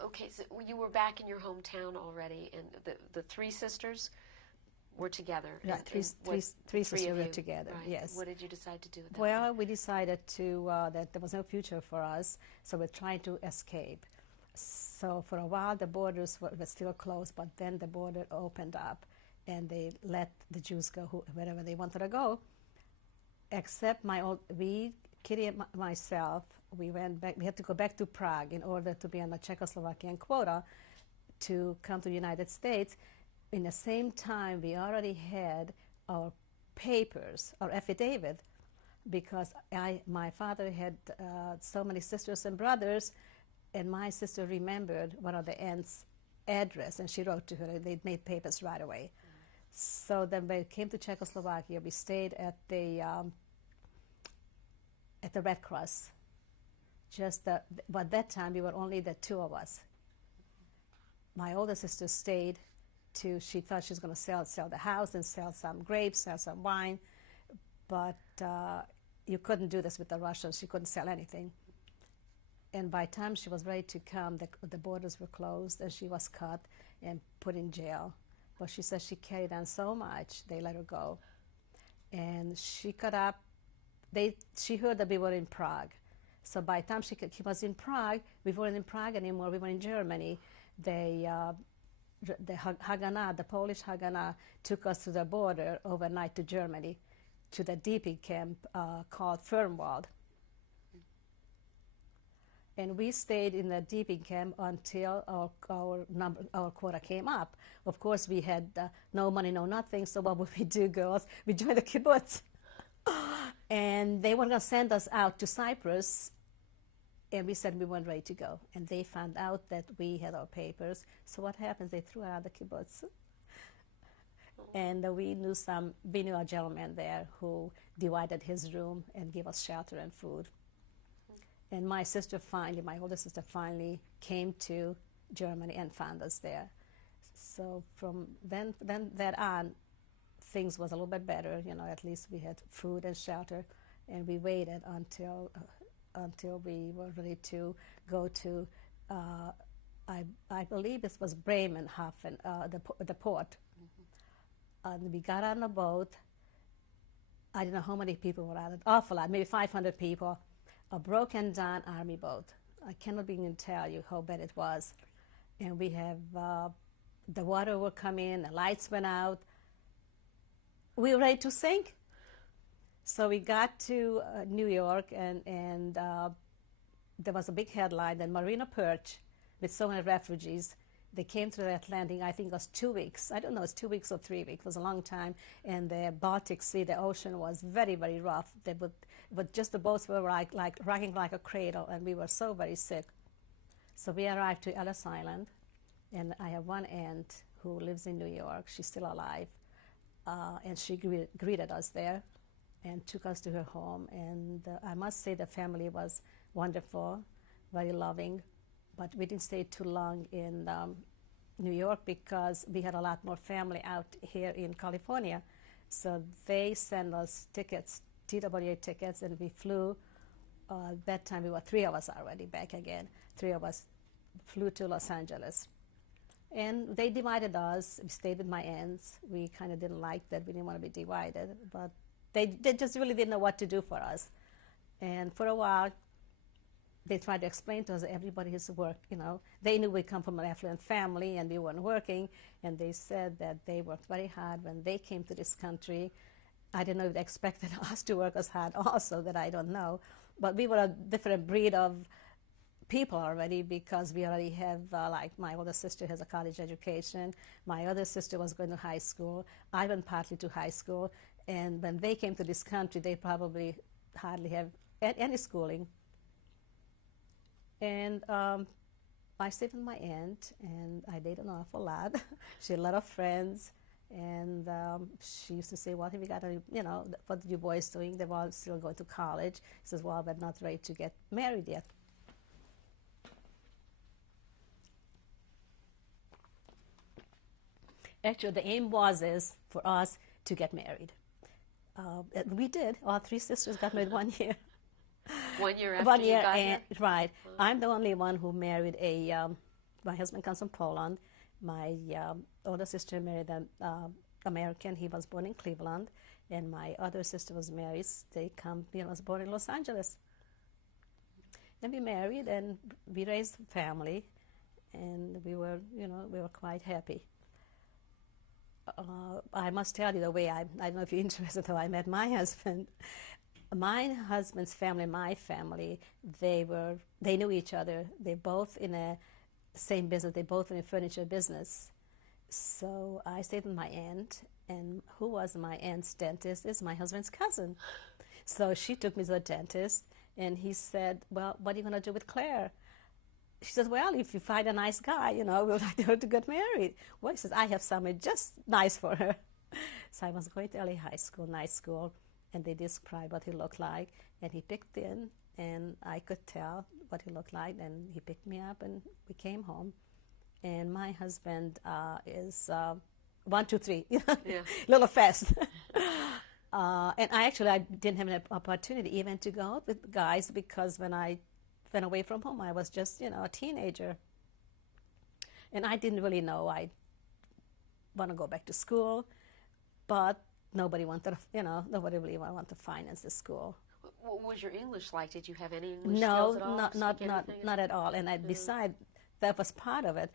Okay, so you were back in your hometown already, and the three sisters were together. Yeah, and three three sisters of were you. together, Right. yes. What did you decide to do at that Well, point? we decided to that there was no future for us, so we tried to escape. So for a while, the borders were still closed, but then the border opened up, and they let the Jews go wherever they wanted to go. Except Kitty and myself, we went back. We had to go back to Prague in order to be on the Czechoslovakian quota to come to the United States. In the same time, we already had our papers, our affidavit, because my father had so many sisters and brothers, and my sister remembered one of the aunts' address, and she wrote to her. They made papers right away. So then we came to Czechoslovakia. We stayed at the Red Cross. But that time we were only the two of us. My older sister stayed. She thought she was going to sell the house and sell some grapes, sell some wine, but you couldn't do this with the Russians. She couldn't sell anything. And by the time she was ready to come, the borders were closed, and she was caught and put in jail. But she said she carried on so much, they let her go. And she got up. She heard that we were in Prague. So by the time she was in Prague, we weren't in Prague anymore. We were in Germany. The Haganah, the Polish Haganah, took us to the border overnight to Germany, to the DP camp called Fernwald. And we stayed in the DP camp until our quota came up. Of course, we had no money, no nothing, so what would we do, girls? We joined the kibbutz. And they were going to send us out to Cyprus, and we said we weren't ready to go. And they found out that we had our papers. So what happens? They threw out the kibbutz. And we knew a gentleman there who divided his room and gave us shelter and food. And my older sister finally came to Germany and found us there. So from then that on, things was a little bit better. At least we had food and shelter, and we waited until we were ready to go to, I believe this was Bremenhaven, the port. And we got on a boat. I don't know how many people were on it. Awful lot, maybe 500 people. A broken down army boat. I cannot even tell you how bad it was. And we have the water would come in, the lights went out. We were ready to sink. So we got to New York, and there was a big headline that Marina Perch, with so many refugees, they came through the Atlantic. I think it was 2 weeks. I don't know, it's 2 weeks or 3 weeks. It was a long time. And the Baltic Sea, the ocean was very, very rough. But just the boats were like rocking like a cradle, and we were so very sick. So we arrived to Ellis Island, and I have one aunt who lives in New York. She's still alive, and she greeted us there and took us to her home. And I must say the family was wonderful, very loving, but we didn't stay too long in New York because we had a lot more family out here in California. So they sent us tickets, TWA tickets, and we flew. That time we were 3 of us already back again. 3 of us flew to Los Angeles. And they divided us. We stayed with my aunts. We kind of didn't like that. We didn't want to be divided. But they just really didn't know what to do for us. And for a while, they tried to explain to us that everybody has to work. They knew we come from an affluent family and we weren't working. And they said that they worked very hard when they came to this country. I don't know if they expected us to work as hard also, that I don't know. But we were a different breed of people already, because we already have, like my older sister has a college education. My other sister was going to high school. I went partly to high school. And when they came to this country, they probably hardly have any schooling. And I stayed with my aunt, and I dated an awful lot. She had a lot of friends. And she used to say, what have you got to, what are you boys doing? They're all still going to college. She says, well, we're not ready to get married yet. Actually, the aim is for us to get married. We did. All 3 sisters got married 1 year. 1 year after you got here? Right. I'm the only one who married a my husband comes from Poland. My older sister married an American. He was born in Cleveland. And my other sister was married. Was born in Los Angeles. And we married, and we raised a family, and we were quite happy. I must tell you the way I don't know if you're interested how I met my husband. My husband's family, my family, they knew each other. They both in a same business. They both in a furniture business. So I stayed with my aunt, and who was my aunt's dentist is my husband's cousin. So she took me to the dentist, and he said, well, what are you going to do with Claire? She said, well, if you find a nice guy, we'd like her to get married. Well, he says, I have somebody just nice for her. So I was going to LA High School, night school, and they described what he looked like, and he picked in, and I could tell what he looked like, and he picked me up, and we came home. And my husband is 1, 2, 3, Yeah. a little fast. And I didn't have an opportunity even to go out with guys, because when I went away from home, I was just, a teenager. And I didn't really know I want to go back to school, but nobody really wanted to finance the school. What was your English like? Did you have any English No, skills at all? not at all. And besides, that was part of it.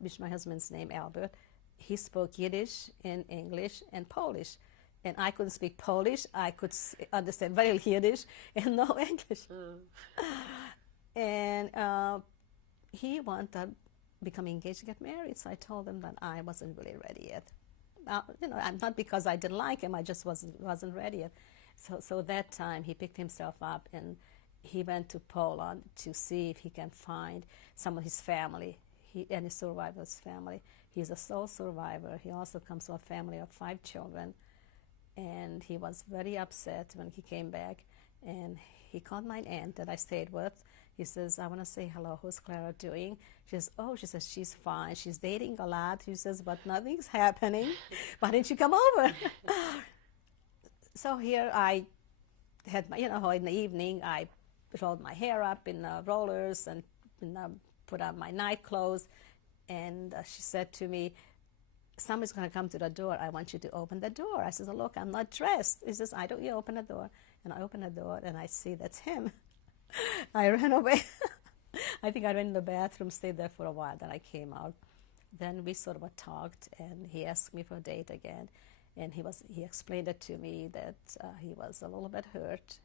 Which my husband's name, Albert, he spoke Yiddish and English and Polish. And I couldn't speak Polish. I could understand very little Yiddish and no English. And he wanted to become engaged to get married. So I told him that I wasn't really ready yet. Not because I didn't like him. I just wasn't ready yet. So that time he picked himself up and he went to Poland to see if he can find some of his family. Any survivor's family. He's a sole survivor. He also comes from a family of 5 children. And he was very upset when he came back. And he called my aunt that I stayed with. He says, I want to say hello. How's Clara doing? She says, she's fine. She's dating a lot. He says, but nothing's happening. Why didn't you come over? So here I had in the evening, I rolled my hair up in rollers and put on my night clothes, and she said to me, somebody's going to come to the door. I want you to open the door. I said, look, I'm not dressed. He says, I don't. You open the door. And I open the door, and I see that's him. I ran away. I think I went in the bathroom, stayed there for a while, then I came out. Then we sort of talked, and he asked me for a date again. And he explained it to me that he was a little bit hurt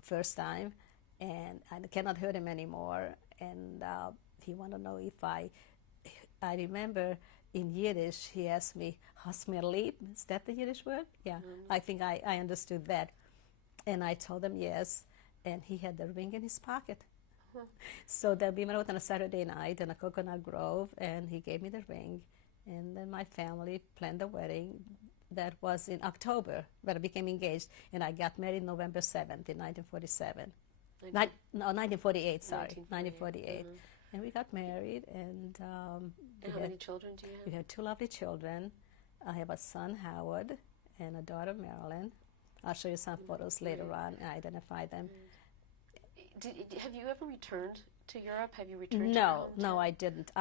first time, and I cannot hurt him anymore. And he wanted to know if I remember in Yiddish, he asked me, "Hast mir lieb?" Is that the Yiddish word? Yeah, I think I understood that. And I told him yes, and he had the ring in his pocket. So then we went out on a Saturday night in a coconut grove, and he gave me the ring. And then my family planned the wedding. That was in October, when I became engaged, and I got married November 7th in 1947. 1948, sorry, 1948. And we got married, and how many children do you have? We have 2 lovely children. I have a son, Howard, and a daughter, Marilyn. I'll show you some photos later on and identify them. Have you ever returned to Europe? Have you returned? No, I didn't.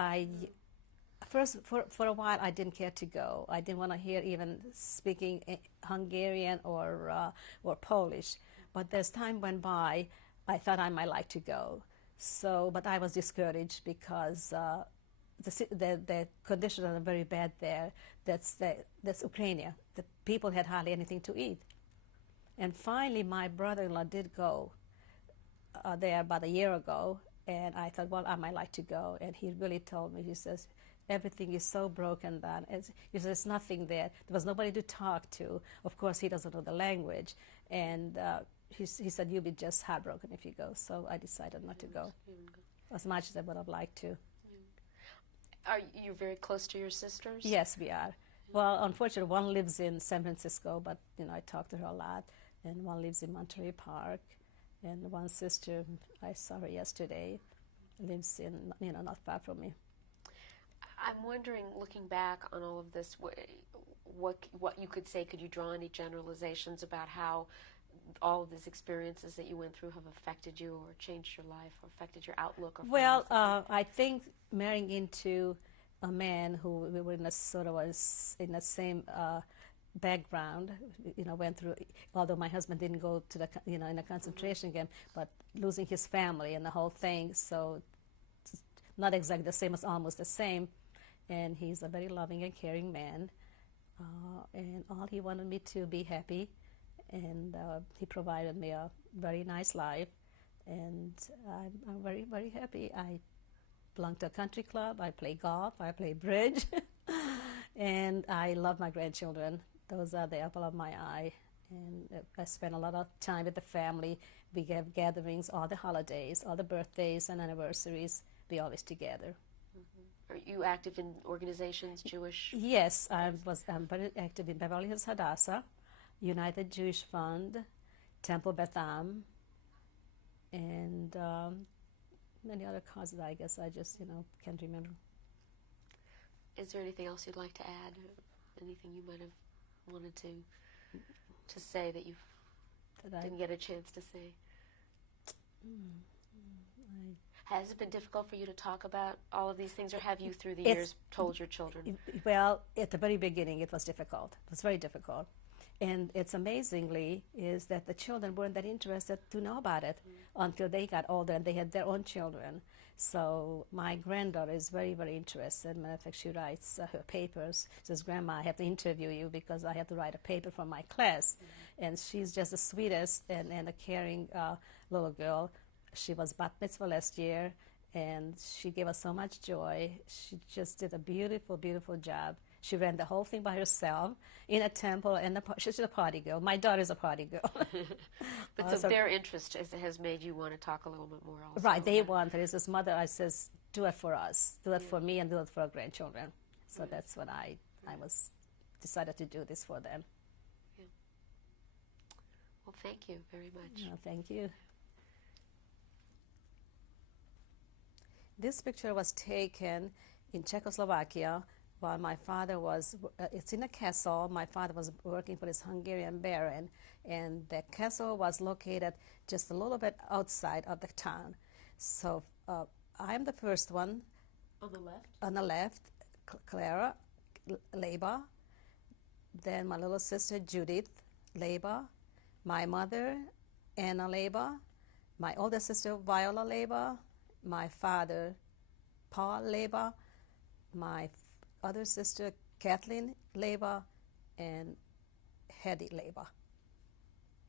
First, for a while, I didn't care to go. I didn't want to hear even speaking Hungarian or Polish. But as time went by, I thought I might like to go. So, but I was discouraged because the conditions are very bad there. That's Ukraine. The people had hardly anything to eat. And finally, my brother-in-law did go there about a year ago, and I thought, well, I might like to go. And he really told me, he says, everything is so broken down. He says, there's nothing there. There was nobody to talk to. Of course, he doesn't know the language. And he said, you'll be just heartbroken if you go. So I decided not to go, as much as I would have liked to. Are you very close to your sisters? Yes, we are. Well, unfortunately, one lives in San Francisco, but I talk to her a lot. And one lives in Monterey Park. And one sister, I saw her yesterday, lives in, not far from me. I'm wondering, looking back on all of this, what you could say, could you draw any generalizations about how all of these experiences that you went through have affected you or changed your life or affected your outlook or Well, philosophy? I think marrying into a man who we were in a sort of in the same background, went through. Although my husband didn't go to the, in a concentration camp, but losing his family and the whole thing. So it's not exactly the same, as almost the same. And he's a very loving and caring man, and all he wanted me to be happy, and he provided me a very nice life, and I'm very, very happy. I belong to a country club, I play golf, I play bridge, and I love my grandchildren. Those are the apple of my eye, and I spend a lot of time with the family. We have gatherings, all the holidays, all the birthdays and anniversaries, we always together. Are you active in organizations, Jewish? Yes, I'm very active in Beverly Hills Hadassah, United Jewish Fund, Temple Beth Am, and many other causes. I guess I just can't remember. Is there anything else you'd like to add? Anything you might have wanted to say that you didn't get a chance to say? Has it been difficult for you to talk about all of these things, or have you, through the years, told your children? Well, at the very beginning, it was difficult. It was very difficult. And it's amazingly is that the children weren't that interested to know about it until they got older and they had their own children. So my granddaughter is very, very interested. Matter of fact, she writes her papers. She says, "Grandma, I have to interview you because I have to write a paper for my class." And she's just the sweetest and a caring little girl. She was bat mitzvah last year, and she gave us so much joy. She just did a beautiful, beautiful job. She ran the whole thing by herself in a temple, and she's a party girl. My daughter's a party girl. But so their interest has made you want to talk a little bit more also. Right, they want it. It's his mother, I says, do it for us. Do it for me and do it for our grandchildren. So that's when I was decided to do this for them. Yeah. Well, thank you very much. No, thank you. This picture was taken in Czechoslovakia while my father was, it's in a castle. My father was working for this Hungarian baron, and the castle was located just a little bit outside of the town. So I'm the first one. On the left? On the left, Clara Leba, then my little sister Judith Leba, my mother Anna Leba, my older sister Viola Leba, my father Paul Leba, my other sister Kathleen Leba, and Hedy Leba.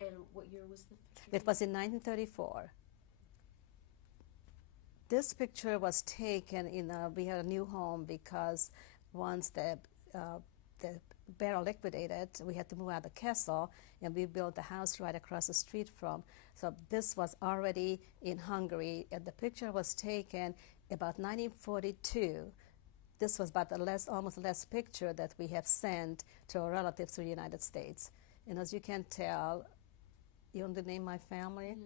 And what year was the picture? It was in 1934. This picture was taken we had a new home because once the barrel liquidated, we had to move out of the castle, and we built a house right across the street from. So this was already in Hungary, and the picture was taken about 1942. This was about almost the last picture that we have sent to our relatives to the United States. And as you can tell, you want to name my family?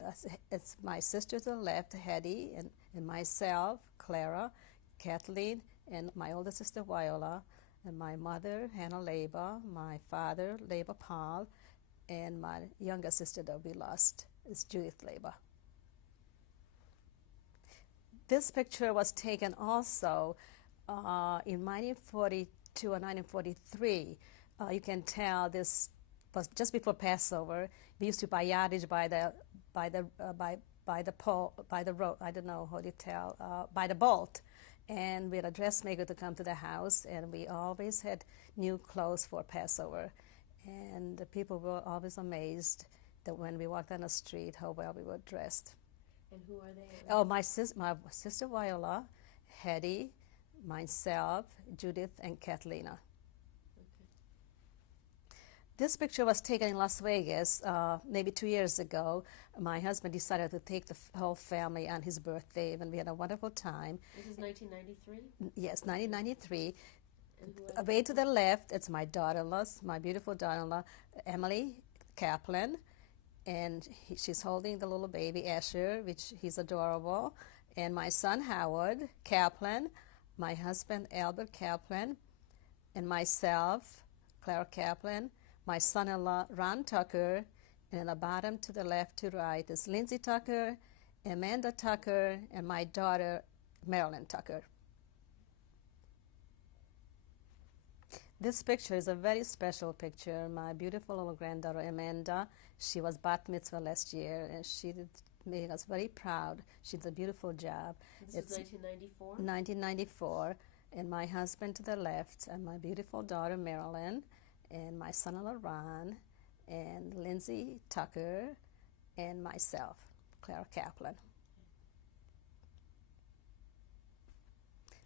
Yes. It's my sister to the left, Hedy, and myself, Clara, Kathleen, and my older sister, Viola, and my mother, Hannah Leba, my father, Leba Paul, and my younger sister that we lost is Judith Leba. This picture was taken also in 1942 or 1943. You can tell this was just before Passover. We used to buy yardage by the road. I don't know how to tell, by the bolt. And we had a dressmaker to come to the house, and we always had new clothes for Passover. And the people were always amazed that when we walked on the street, how well we were dressed. And who are they? Oh, my sister Viola, Hedy, myself, Judith, and Catalina. Okay. This picture was taken in Las Vegas maybe 2 years ago. My husband decided to take the whole family on his birthday, and we had a wonderful time. This is 1993? Yes, 1993. And who Way to the left, it's my daughter-in-law, my beautiful daughter-in-law, Emily Kaplan, and she's holding the little baby Asher, which he's adorable, and my son Howard Kaplan, my husband Albert Kaplan, and myself, Clara Kaplan, my son-in-law, Ron Tucker, and in the bottom to the left to right is Lindsay Tucker, Amanda Tucker, and my daughter, Marilyn Tucker. This picture is a very special picture. My beautiful little granddaughter, Amanda, she was bat mitzvah last year, and she made us very proud. She did a beautiful job. This is 1994? 1994, and my husband to the left, and my beautiful daughter, Marilyn, and my son-in-law, Ron, and Lindsay Tucker, and myself, Clara Kaplan.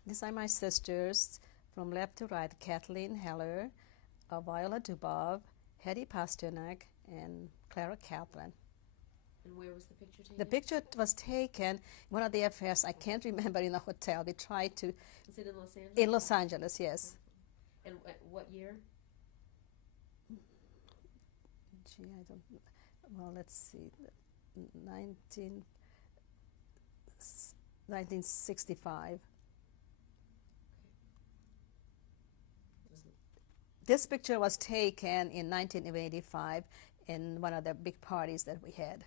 These are my sisters from left to right, Kathleen Heller, Viola Dubov, Hetty Pasternak, and Clara Kaplan. And where was the picture taken? The picture was taken one of the affairs, I can't remember, in a hotel. We tried to... Was it in Los Angeles? In Los Angeles, yes. And what year? Gee, I don't... Well, let's see. 1965. This picture was taken in 1985 in one of the big parties that we had.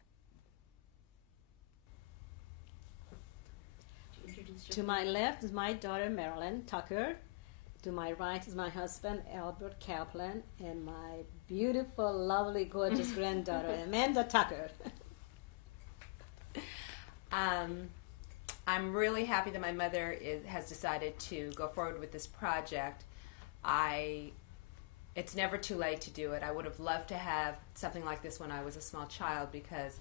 To my left is my daughter, Marilyn Tucker. To my right is my husband, Albert Kaplan, and my beautiful, lovely, gorgeous granddaughter, Amanda Tucker. I'm really happy that my mother has decided to go forward with this project. It's never too late to do it. I would have loved to have something like this when I was a small child because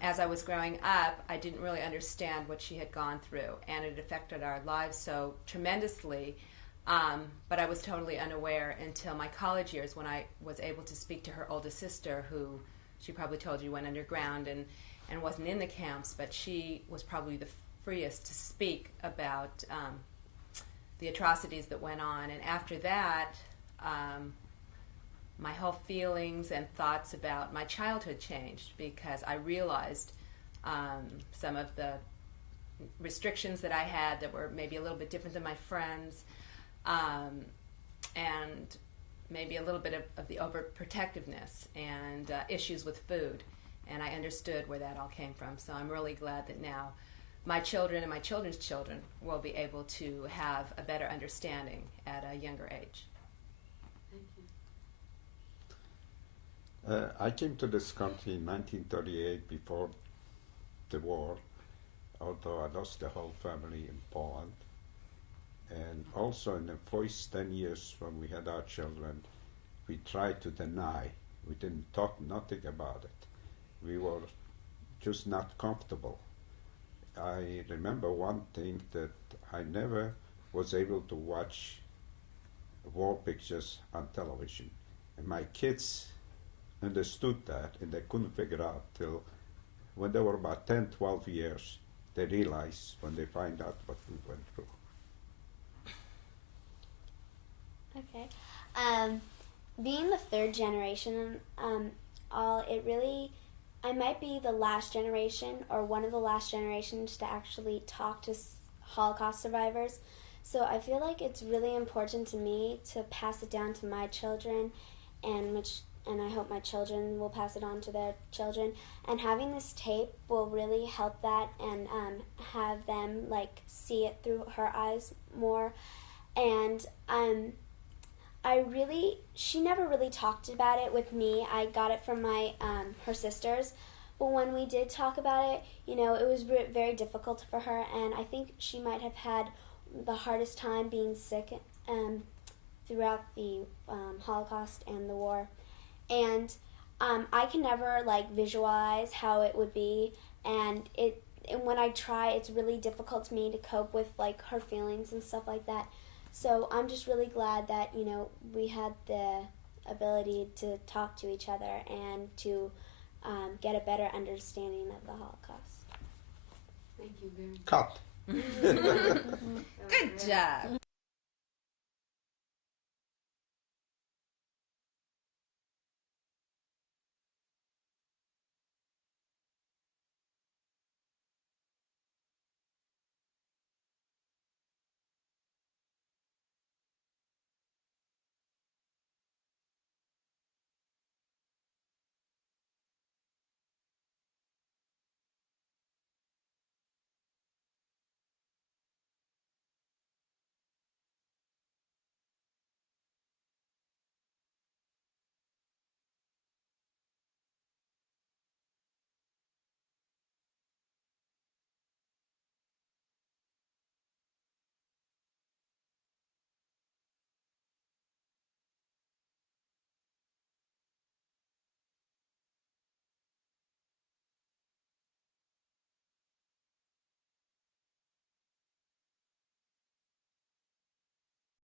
as I was growing up, I didn't really understand what she had gone through, and it affected our lives so tremendously, but I was totally unaware until my college years when I was able to speak to her oldest sister, who she probably told you went underground and wasn't in the camps, but she was probably the freest to speak about the atrocities that went on. And after that, my whole feelings and thoughts about my childhood changed because I realized some of the restrictions that I had that were maybe a little bit different than my friends, and maybe a little bit of the overprotectiveness and issues with food. And I understood where that all came from. So I'm really glad that now my children and my children's children will be able to have a better understanding at a younger age. Thank you. I came to this country in 1938 before the war, although I lost the whole family in Poland. And also in the first 10 years when we had our children, we tried to deny. We didn't talk nothing about it. We were just not comfortable. I remember one thing, that I never was able to watch war pictures on television. And my kids understood that, and they couldn't figure out till when they were about 10, 12 years, they realized when they find out what we went through. Okay. Being the third generation, I might be the last generation or one of the last generations to actually talk to Holocaust survivors. So I feel like it's really important to me to pass it down to my children, and I hope my children will pass it on to their children. And having this tape will really help that and have them see it through her eyes more. And she never really talked about it with me. I got it from her sisters, but when we did talk about it, it was very difficult for her, and I think she might have had the hardest time being sick throughout the Holocaust and the war. And I can never visualize how it would be, and when I try, it's really difficult to me to cope with her feelings and stuff like that. So I'm just really glad that, we had the ability to talk to each other and to get a better understanding of the Holocaust. Thank you very much. Cut. Good job.